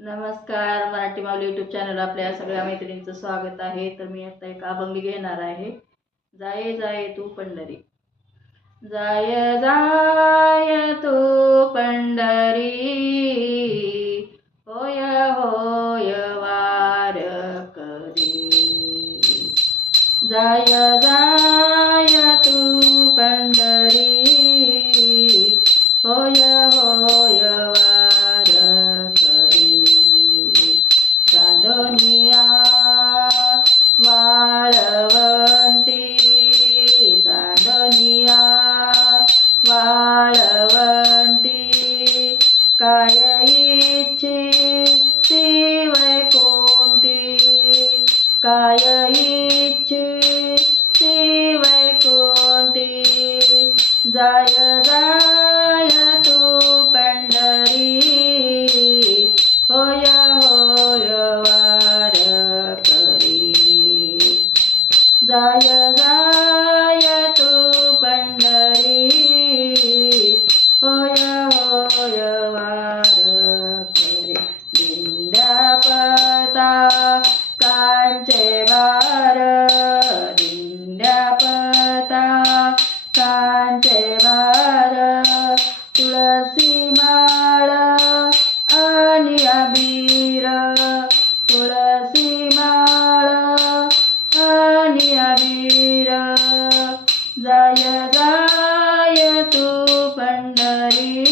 नमस्कार मराठी माऊली YouTube channel आपल्या सगळ्या मैत्रिणींचं स्वागत आहे. तर मी आता एक अभंग घेणार आहे. जाय जाय तू पंढरी. जाय जाय तू पंढरी. होय होय वार करी जाय जाय वाळवंटी. काय इच्छी ती वैकुंठी काय इच्छी ती वैकुंठी जाय जाय तू पंढरी. होय होय वार करी जाय जाय फुलांचे बार तुळसी माळ आणि अबीर. तुळसी माळ आणि अबीर. जाय जाय तू पंढरी.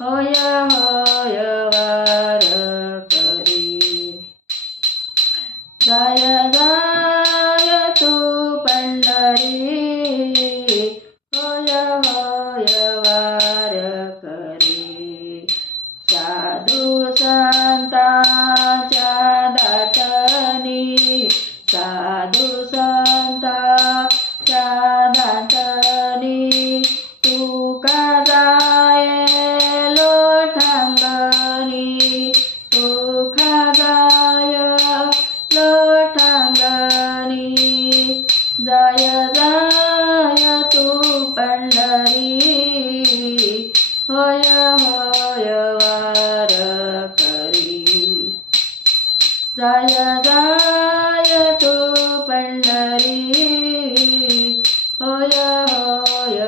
होय होय वार करी जाय जायदाय तो पंडरी होय होय